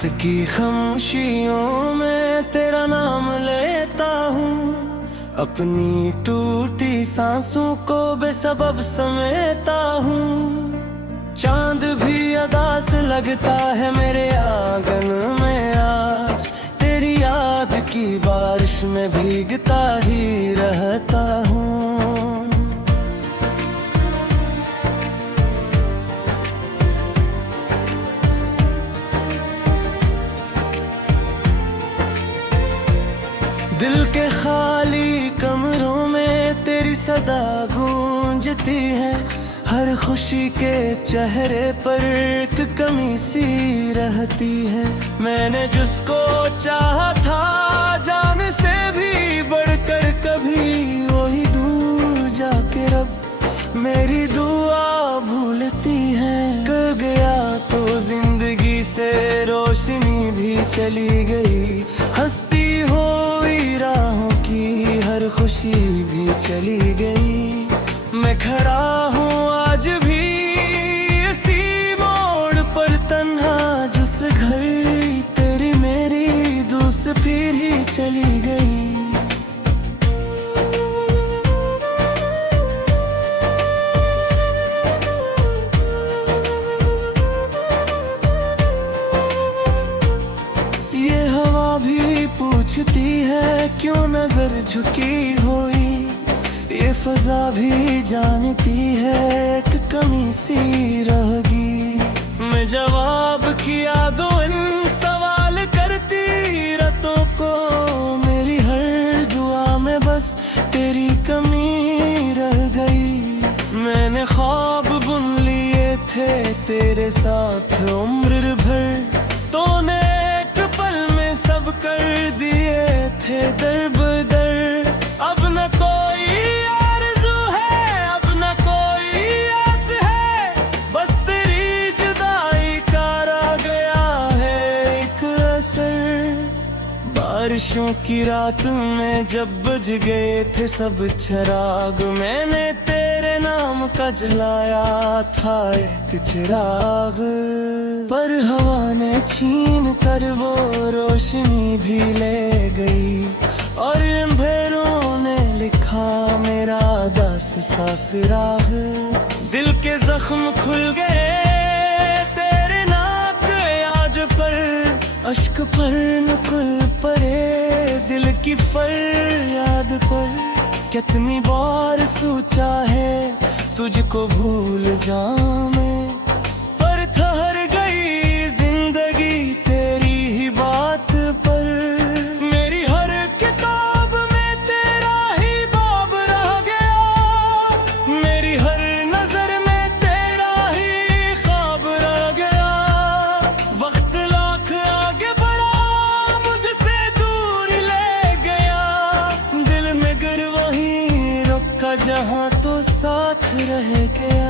रात की खामोशियों में तेरा नाम लेता हूँ, अपनी टूटी सांसों को बेसबब समेटा हूँ। चांद भी अदा से लगता है मेरे आंगन में आज, तेरी याद की बारिश में भीगता ही रहता हूँ। दिल के खाली कमरों में तेरी सदा गूंजती है, हर खुशी के चेहरे पर एक कमी सी रहती है। मैंने जिसको चाहा था जान से भी बढ़कर, कभी वही दूर जाके रब मेरी दुआ भूलती है। कर गया तो जिंदगी से रोशनी भी चली गई, हंसती हुई राहों की हर खुशी भी चली गई। मैं खड़ा हूँ आज भी इसी मोड़ पर तन्हा, जिस घर तेरी मेरी दूस फिर ही चली गई। ये हवा भी पूछती है क्यों नजर झुकी हुई, ये फजा भी जानती है एक कमी सी रहेगी। मैं जवाब किया दो इन सवाल करती रातों को, मेरी हर दुआ में बस तेरी कमी रह गई। मैंने ख्वाब बुन लिए थे तेरे साथ उम्र भर, तूने एक पल में सब कर दिए थे दर बदर। अब न कोई आरज़ू है, अब न कोई आस है, बस तेरी जुदाई का रह गया है एक असर। बारिशों की रात में जब बुझ गए थे सब चिराग, मैंने तेरे नाम का जलाया था एक चिराग, पर हवा ने छीन कर वो रोशनी भी ले गई, और अंधेरों ने लिखा मेरा दास सा सिराग। दिल के जख्म खुल गए तेरे नाक आज पर, अश्क पर नुकुल परे दिल की फरियाद पर। कितनी बार सोचा है तुझको भूल जाऊं मैं, पर ठहर गई जिंदगी तेरी ही बात पर। मेरी हर किताब में तेरा ही बाब रह गया, मेरी हर नजर में तेरा ही ख्वाब रह गया। वक्त लाख आगे बढ़ा मुझसे दूर ले गया, दिल में गर वहीं रुका जहां तो साथ रह गया।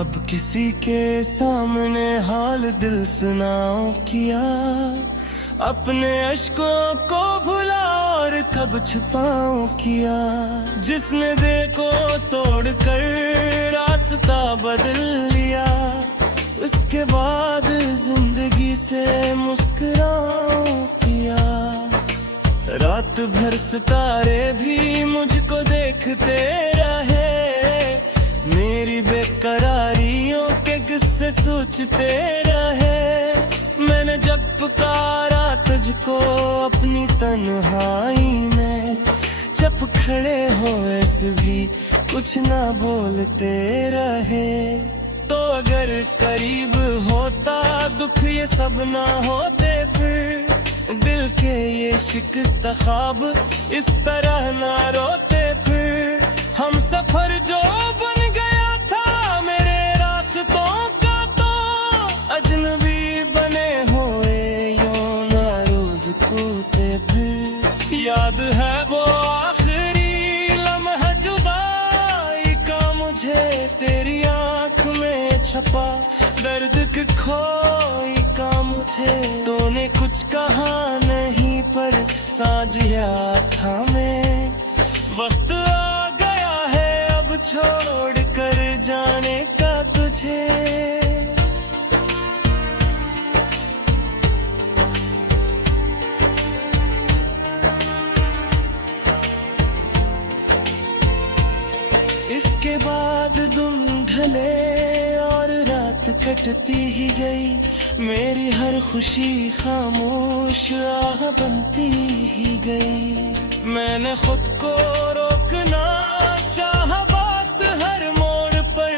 अब किसी के सामने हाल दिल सुनाओ किया, अपने अश्कों को भुला और कब छुपाऊं किया। जिसने देखो तोड़ कर रास्ता बदल लिया, उसके बाद जिंदगी से मुस्कुराऊं किया। रात भर सितारे भी मुझको देखते रहे, मेरी बेकरारियों के किस्से सोचते रहे। मैंने जब पुकारा तुझको अपनी तन्हाई में, जब खड़े हो ऐसे भी कुछ ना बोलते रहे। तो अगर करीब होता दुख ये सब ना होते, फिर दिल के ये शिकस्त ख्वाब इस तरह ना रोते। फिर हम सफर जो बन गया था मेरे रास्तों का, तो अजनबी बने हुए यूं ना रोज कूते। फिर याद है वो आखिरी लम्हा जुदाई का मुझे, तेरी आंख में छपा दर्द की खोई का मुझे। तूने कुछ कहा नहीं पर साँझ था मैं, वक्त आ गया है अब छोड़ कर जाने का तुझे। इसके बाद दिन ढले और रात कटती ही गई, मेरी हर खुशी खामोश आह बनती ही गई। मैंने खुद को रोकना चाहा बात हर मोड़ पर,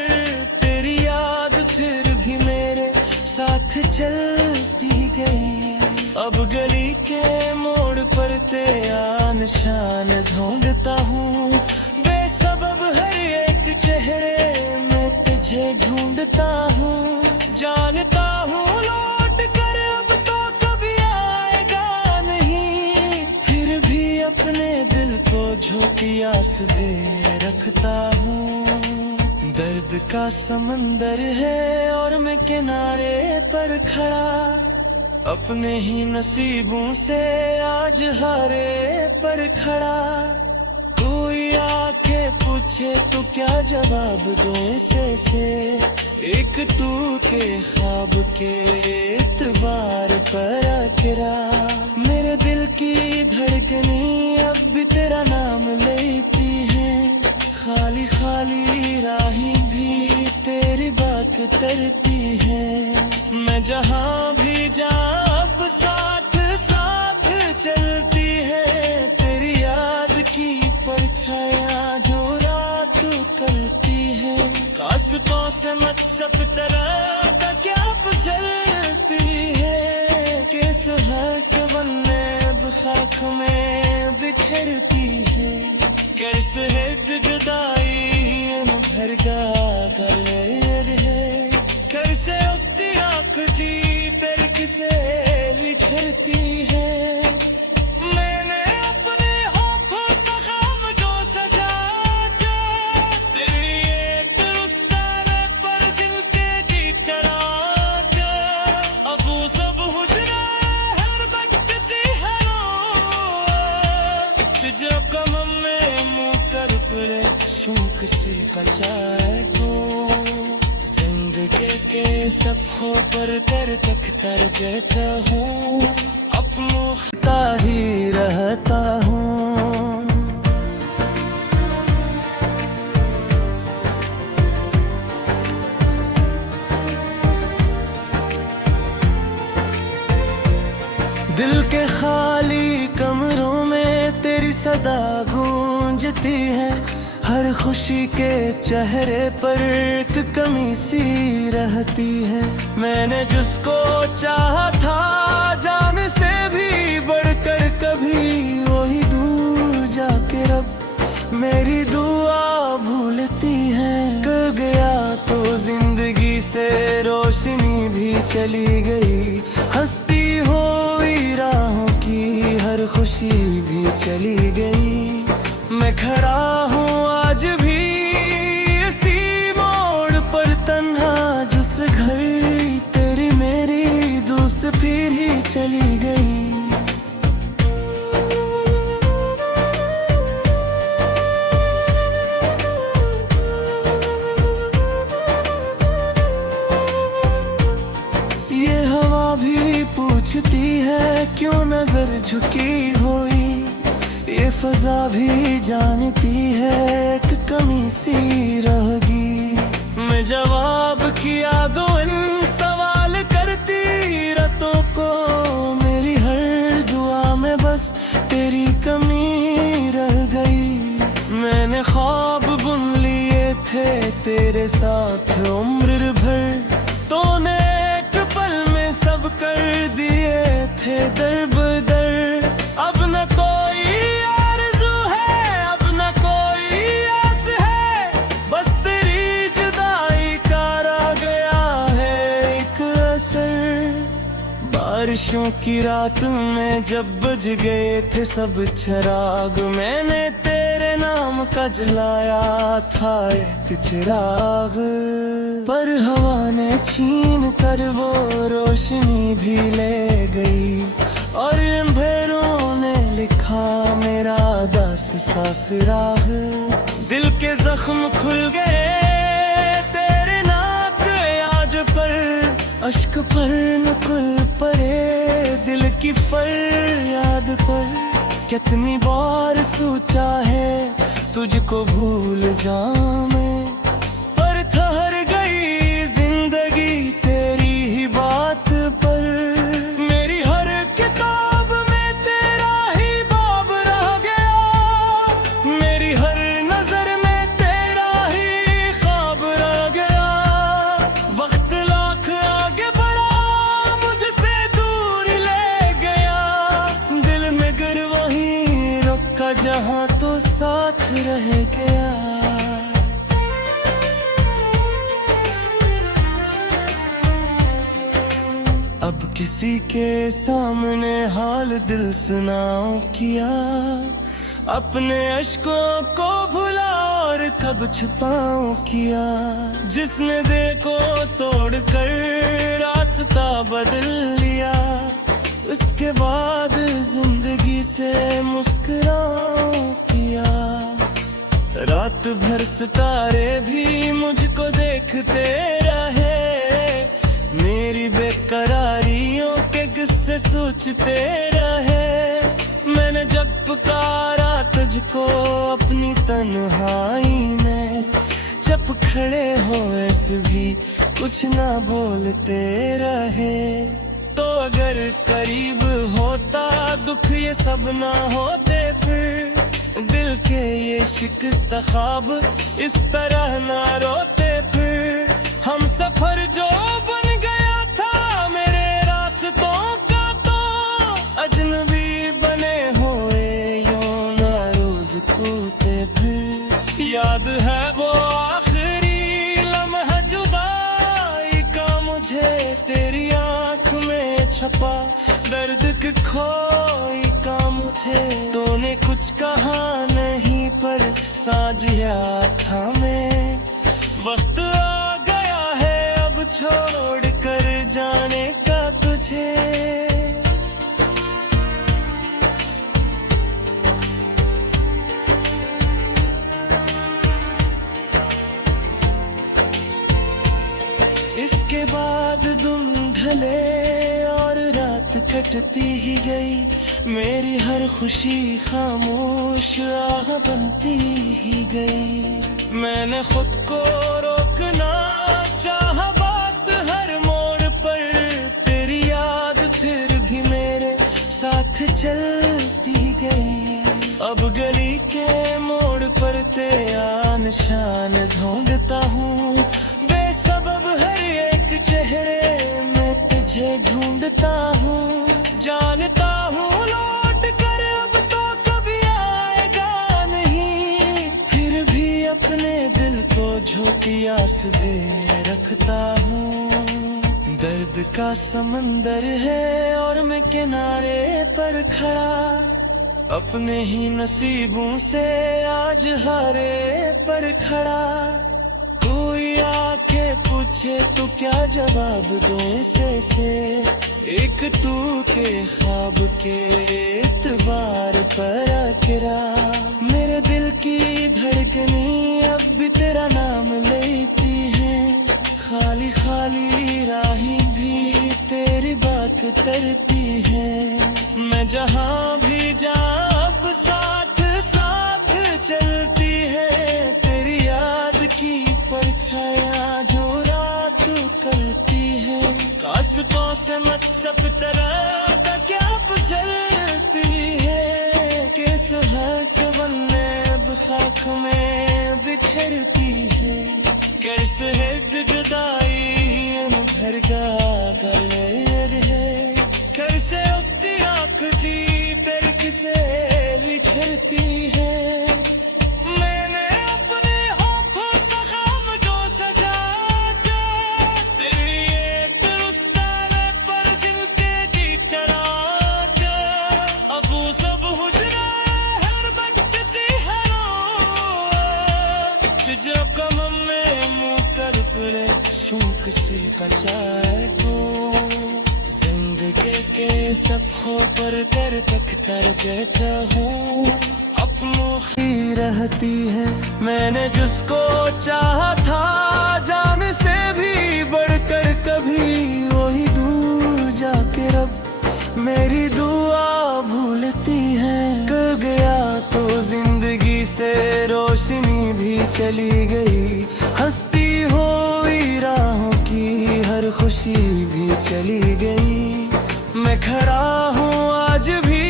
तेरी याद फिर भी मेरे साथ चलती गई। अब गली के मोड़ पर तेरा निशान ढूंढता हूँ, बेसबब हर एक चेहरे में तुझे ढूंढता हूँ। जानता हूँ लौट कर अब तो कभी आएगा नहीं, फिर भी अपने दिल को झोंकी आस दे रखता हूँ। दर्द का समंदर है और मैं किनारे पर खड़ा, अपने ही नसीबों से आज हारे पर खड़ा। कोई आके पूछे तो क्या जवाब दूं इसे, एक तू के ख्वाब के एतबार पर आकरा। मेरे दिल की धड़कनी अब भी तेरा नाम लेती है, खाली खाली राहें भी तेरी बात करती है। मैं जहाँ भी जाऊँ अब साथ साथ चलती है, तेरी याद की परछाया जो रात करती है। कास्पों से मत सब तरह का क्या चलती है, किस हक बनने अब खाक में बिखरती है। कैसे एक जुदाई भरगा गलेर है, कैसे उसकी आँख थी फिर किसे लिखती है। मैंने अपने होठों से ख्वाब जो सजाया था, तेरी एक मुस्कान पर दिल के गीत चढ़ाता। अब वो सब हुजरा हर वक्त थी तुझे कम में मुँह कर पड़े शौक से बचाए तो। जिंदगी के सफ़ों पर कर तक तर जाता हूँ, अपनों का ही रहता हूँ। दिल के खाली कमरों में तेरी सदा गूंजती है, हर खुशी के चेहरे पर एक कमी सी रहती है। मैंने जिसको चाहा था जान से भी बढ़कर, कभी वही दूर जाके रब मेरी दुआ भूलती है। कर गया तो जिंदगी से रोशनी भी चली गई, हंसती हुई राहों की हर खुशी भी चली गई। मैं खड़ा हूँ आज भी इसी मोड़ पर तन्हा, जिस घर तेरी मेरी दोस्त फिर ही चली गई। ये हवा भी पूछती है क्यों नजर झुकी हुई, ये फजा भी जानती है एक कमी सी रहेगी। मैं जवाब किया दो इन सवाल करती रातों को, मेरी हर दुआ में बस तेरी कमी रह गई। मैंने ख्वाब बुन लिए थे तेरे साथ उम्र भर, तूने एक पल में सब कर दिए थे दर बदर। अब न कोई आरज़ू है, अब न कोई आस है, बस तेरी जुदाई का रह गया है एक असर। बारिशों की रात में जब बुझ गए थे सब चिराग, मैंने तेरे नाम का जलाया था एक चिराग। पर हवा ने छीन कर वो रोशनी भी ले गई, और अंधेरों ने लिखा मेरा दास सा सिराग। दिल के जख्म खुल गए तेरे नाक याद पर, अश्क पर नकुल परे दिल की फरियाद पर। कितनी बार सोचा है तुझको भूल जाऊं मैं, पर ठहर गई जिंदगी तेरी ही बात पर। मेरी हर किताब में तेरा ही बाब रह गया, मेरी हर नजर में तेरा ही ख्वाब रह गया। वक्त लाख आगे बढ़ा मुझसे दूर ले गया, दिल में गिर वहीं रुका जहां तो साथ रह गया। अब किसी के सामने हाल दिल सुनाओ किया, अपने अश्कों को भुला और कब छुपाऊं किया। जिसने देखो तोड़ कर रास्ता बदल लिया, उसके बाद जिंदगी से मुस्कुराऊं किया। रात भर सितारे भी मुझको देखते रहे, मेरी बेकरारियों के किस्से सोचते रहे। मैंने जब पुकारा तुझको अपनी तन्हाई में, जब खड़े हो ऐसे भी कुछ ना बोलते रहे। तो अगर करीब होता दुख ये सब ना होते, फिर दिल के ये शिकस्त ख्वाब इस तरह ना रोते। फिर हम सफर जो बन गया था मेरे रास्तों का, तो अजनबी बने हुए यूं ना रोज कूते फिर। याद है वो आखिरी लम्हा जुदाई का मुझे तेरी आंख में छपा, दर्द की खोई का मुझे तूने कुछ कहा नहीं, पर साजिया था मैं। वक्त आ गया है अब छोड़ कर जाने का तुझे। इसके बाद दिन ढले और रात कटती ही गई, मेरी हर खुशी खामोश आह बनती ही गई। मैंने खुद को रोकना चाहा बात हर मोड़ पर, तेरी याद फिर भी मेरे साथ चलती गई। अब गली के मोड़ पर तेरा निशान ढूंढता हूँ, बेसबब हर एक चेहरे में तुझे ढूंढता हूँ। जानता हूँ लौट कर अब तो कभी आएगा नहीं, फिर भी अपने दिल को झोंकी आस दे रखता हूँ। दर्द का समंदर है और मैं किनारे पर खड़ा, अपने ही नसीबों से आज हारे पर खड़ा। कोई आके पूछे तो क्या जवाब दूं इसे, एक तू के ख्वाब के एतबार पर आखिरा। मेरे दिल की धड़कनी अब भी तेरा नाम लेती है, खाली खाली राहें भी तेरी बात करती है। मैं जहाँ भी जाऊँ अब साथ साथ चलती है, तेरी याद की परछाया जो रात करती है। कास्पों से मत्सप तरह का क्या गुजरती है, किस हक बनने अब खाक में बिखरती है। कैसे है जुदाई भर का गले है, कैसे उसकी आँख थी फिर किसे बिखरती है। मैंने अपने होठों से ख्वाब जो सजाया था, तेरी एक रुस्ताने पर दिल के गीत राता। अब वो सब हुजरा हर बजती है रोआ, जो कमम में मुँह कर पड़े शौक से बचाए को। जिंदगी के सफ़ों पर कर तख्तर देता हूँ, मुखी रहती है। मैंने जिसको चाहा था जान से भी बढ़कर, कभी वही दूर जाके रब मेरी दुआ भूलती है। कर गया तो जिंदगी से रोशनी भी चली गई, हंसती हुई राहों की हर खुशी भी चली गई। मैं खड़ा हूँ आज भी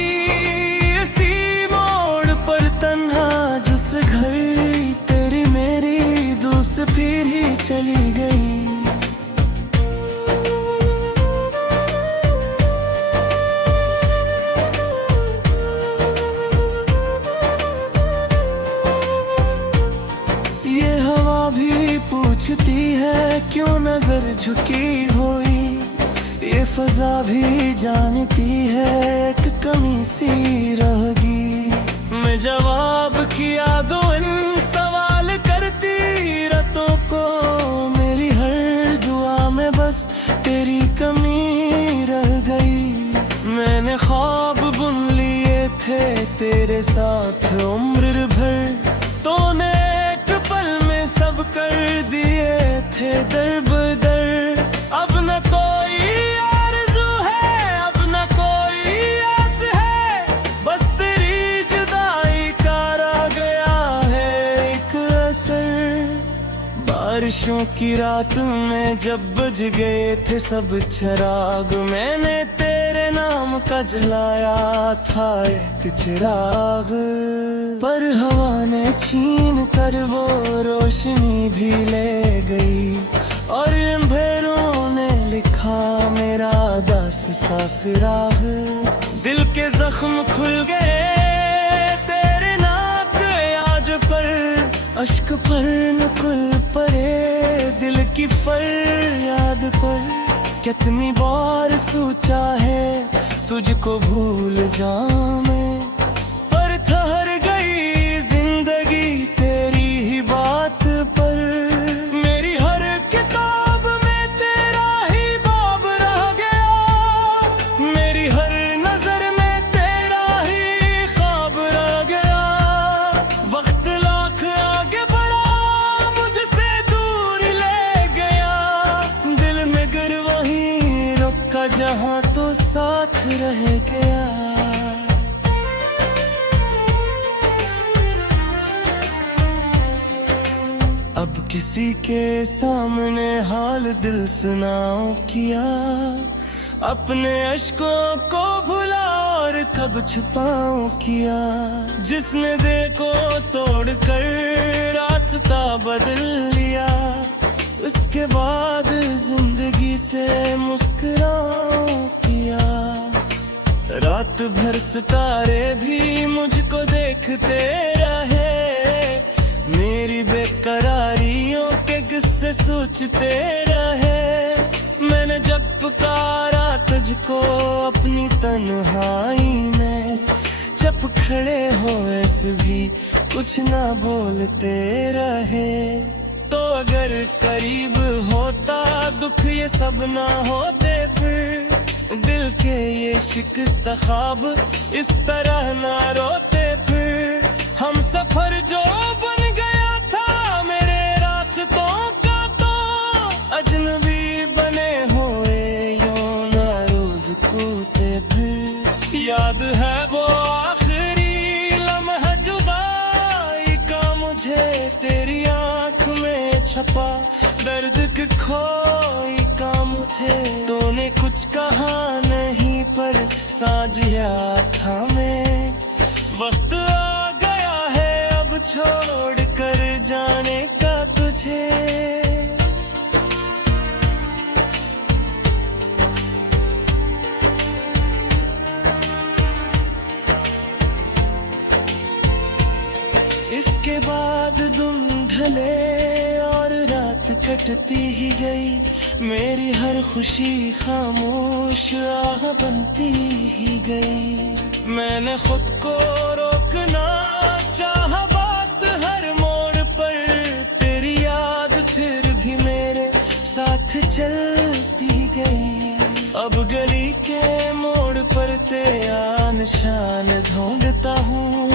इसी मोड़ पर तन्हा, जिस घर तेरी मेरी दोस्त फिर ही चली गई। पूछती है क्यों नजर झुकी हुई, ये फजा भी जानती है एक कमी सी रहेगी। मैं जवाब किया दो इन सवाल करती रातों को, मेरी हर दुआ में बस तेरी कमी रह गई। मैंने ख्वाब बुन लिए थे तेरे साथ उम्र भर, तूने सब कर दिए थे दर बदर। अब न कोई आरज़ू है, अब न कोई आस है, बस तेरी जुदाई का रह गया है एक असर। बारिशों की रात में जब बुझ गए थे सब चिराग, मैंने तेरे नाम का जलाया था एक चिराग, पर हवा ने छीन कर वो रोशनी भी ले गई। और अंधेरों ने लिखा मेरा दास्तां सिराग। दिल के जख्म खुल गए तेरे नाक आज पर, अश्क पर नुकुल पड़े दिल की फरियाद पर। कितनी बार सोचा है तुझको भूल जाऊं मैं, पर ठहर गई जिंदगी तेरी ही बात पर। मेरी हर किताब में तेरा ही बाब रह गया, मेरी हर नजर में तेरा ही ख्वाब रह गया। वक्त लाख आगे बढ़ा मुझसे दूर ले गया, दिल में गर वहीं रुका जहां तो साथ रह गया। अब किसी के सामने हाल दिल सुनाओ किया, अपने अश्कों को भुला और कब छुपाऊं किया। जिसने देखो तोड़ कर रास्ता बदल लिया, उसके बाद जिंदगी से मुस्कुराऊं किया। रात भर सितारे भी मुझको देखते रहे, मेरी बेकरारियों के किस्से सोचते रहे। मैंने जब पुकारा तुझको अपनी तन्हाई में, जब खड़े हो ऐसे भी कुछ ना बोलते रहे। तो अगर करीब होता दुख ये सब ना होते, फिर दिल के ये शिकस्त ख्वाब इस तरह ना रोते। फिर हम सफर जो बन गया था मेरे रास्तों का, तो अजनबी बने हुए यूं ना रोज कूते। फिर याद है वो आखिरी लम्हा जुदाई का मुझे, तेरी आंख में छपा दर्द की खोई का मुझे। तूने कुछ कहा नहीं पर साँझ याद था मैं, वक्त आ गया है अब छोड़ कर जाने का तुझे। इसके बाद दिन ढले और रात कटती ही गई, मेरी हर खुशी खामोश आह बनती ही गई। मैंने खुद को रोकना चाहा बात हर मोड़ पर, तेरी याद फिर भी मेरे साथ चलती गई। अब गली के मोड़ पर तेरा निशान ढूंढता हूँ,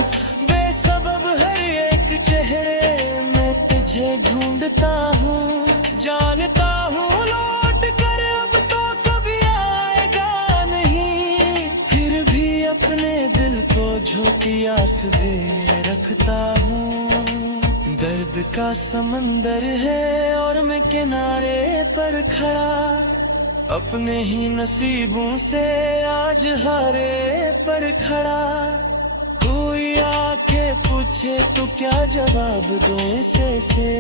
तुझे ढूंढता हूँ, जानता हूँ लौट कर अब तो कभी आएगा नहीं। फिर भी अपने दिल को झोंकी आस दे रखता हूँ। दर्द का समंदर है और मैं किनारे पर खड़ा, अपने ही नसीबों से आज हारे पर खड़ा। कोई आके पूछे तो क्या जवाब दूं इसे,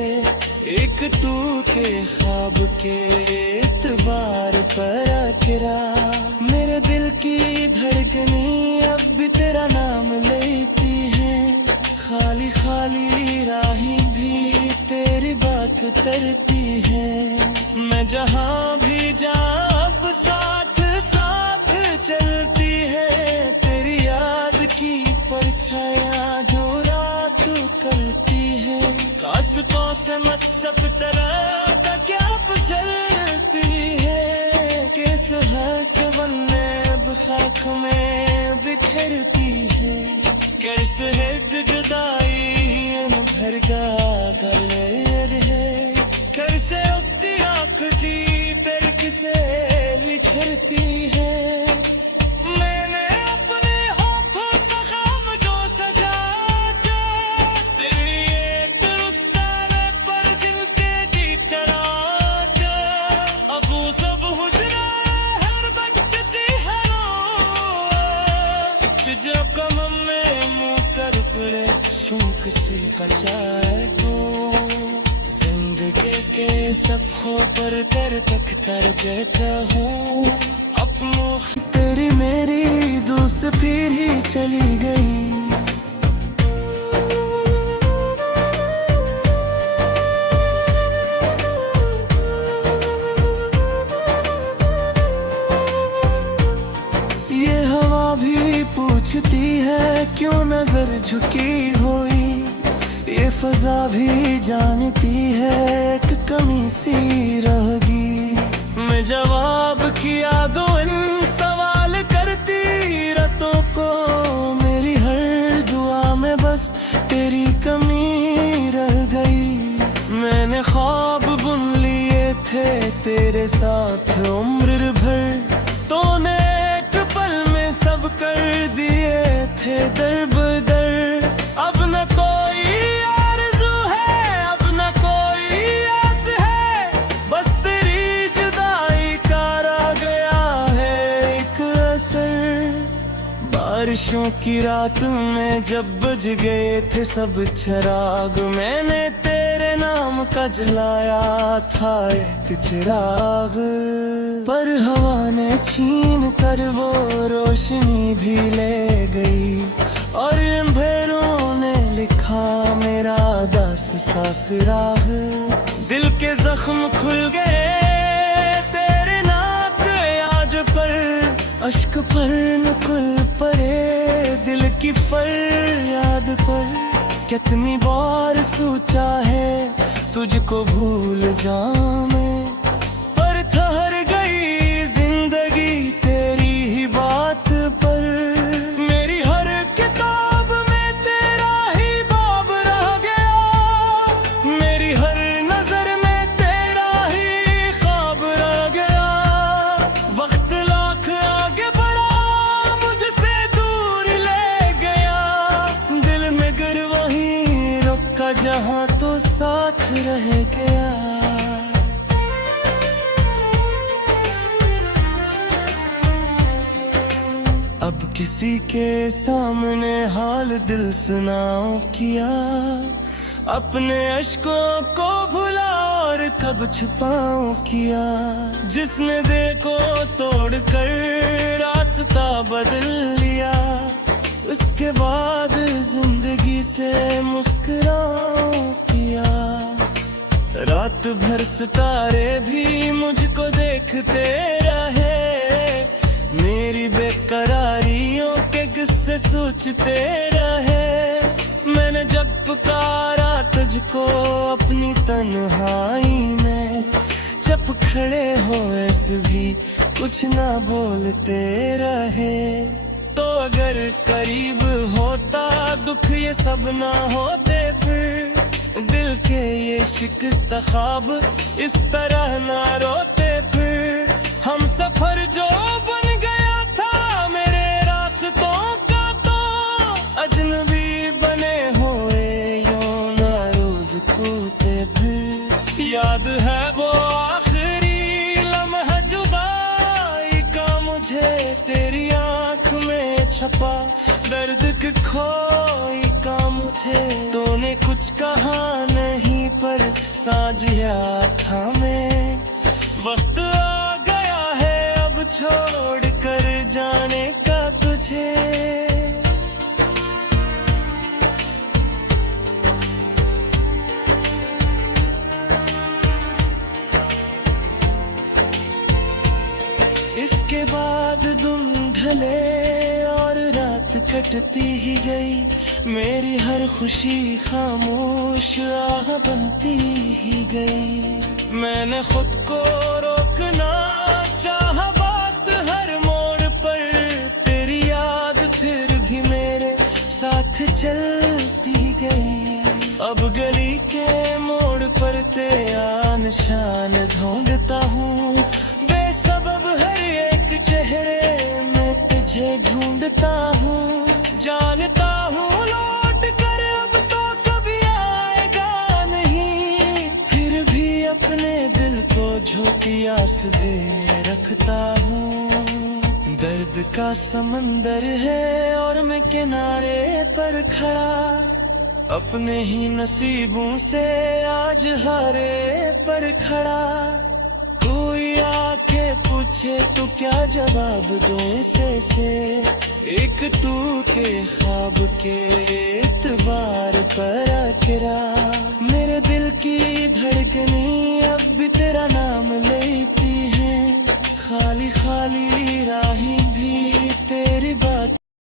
एक तू के ख्वाब के एतबार पर आखिरा। मेरे दिल की धड़कनी अब भी तेरा नाम लेती है, खाली खाली राहें भी तेरी बात करती है। मैं जहाँ भी जाऊँ अब साथ साथ चलती है, तेरी याद की परछाया जो रात करती है। कास्कों से मत सब तरह का क्या पसरती है, किस हक बनने अब खाक में बिखरती है। कैसे है जुदाई भरगा गलेर है, कैसे उसकी आँख थी फिर किसे बिखरती है। मैंने अपने होठों से ख्वाब जो सजाए थे, तेरी एक मुस्कान पर दिल के गीत चराते। अब वो सब हुजरा हर वक्त है रो, तुझे कम में मुँह कर पड़े शौक से बचाए को। जिंदगी के सफ़ों पर कर तक तर देता हूँ अपनों। तेरी मेरी दोस्त फिर ही चली गई, ये हवा भी पूछती है क्यों नजर झुकी हुई। ये फजा भी जानती है एक कमी सी रहेगी। मैं जवाब किया दो इन सवाल करती रातों को, मेरी हर दुआ में बस तेरी कमी रह गई। मैंने ख्वाब बुन लिए थे तेरे साथ उम्र भर, तूने एक पल में सब कर दिए थे दर बदर। अब न कोई आरज़ू है, अब न कोई आस है, बस तेरी जुदाई का रह गया है एक असर। बारिशों की रात में जब बुझ गए थे सब चिराग, मैंने तेरे नाम का जलाया था एक चिराग। पर हवा ने छीन कर वो रोशनी भी ले गई, और अंधेरों ने लिखा मेरा दास सा सिराग। दिल के जख्म खुल गए तेरे नाक आज पर, अश्क पर नुकुल पड़े दिल की फरियाद पर। कितनी बार सोचा है तुझको भूल जाऊं मैं, पर ठहर गई जिंदगी तेरी ही बात पर। मेरी हर किताब में तेरा ही बाब रह गया, मेरी हर नजर में तेरा ही ख्वाब रह गया। वक्त लाख आगे बढ़ा मुझसे दूर ले गया, दिल में गर वहीं रुका जहाँ तो साथ रह गया। अब किसी के सामने हाल दिल सुनाओ किया, अपने अश्कों को भुला और कब छुपाऊं किया। जिसने देखो तोड़ कर रास्ता बदल लिया, उसके बाद जिंदगी से मुस्कुराऊं किया। रात भर सितारे भी मुझको देखते रहे, मेरी बेकरारियों के किस्से सोचते रहे। मैंने जब पुकारा तुझको अपनी तन्हाई में, जब खड़े हो ऐसे भी कुछ ना बोलते रहे। तो अगर करीब होता दुख ये सब ना होते, फिर दिल के ये शिकस्त ख्वाब इस तरह ना रोते फिर। हम सफर जो बन गया था मेरे रास्तों का, तो अजनबी बने हुए यूं ना रोज कूदते फिर। याद है वो आखिरी लम्हा जुदाई का मुझे तेरी आंख में छपा, दर्द की खोई का मुझे तूने कुछ कहा नहीं, पर सांझ याद था मैं। वक्त आ गया है अब छोड़ कर जाने का तुझे। इसके बाद दिन ढले और रात कटती ही गई, मेरी हर खुशी खामोश आह बनती ही गई। मैंने खुद को रोकना चाहा बात हर मोड़ पर, तेरी याद फिर भी मेरे साथ चलती गई। अब गली के मोड़ पर तेरा निशान ढूंढता हूँ, बेसबब हर एक चेहरे में तुझे ढूंढता हूँ। जानता हूँ लौट कर अब तो कभी आएगा नहीं, फिर भी अपने दिल को झोंकी आस दे रखता हूँ। दर्द का समंदर है और मैं किनारे पर खड़ा, अपने ही नसीबों से आज हारे पर खड़ा। कोई आके पूछे तो क्या जवाब दूं इसे, एक तू के ख्वाब के इतबार पर आखिरा। मेरे दिल की धड़कनी अब भी तेरा नाम ले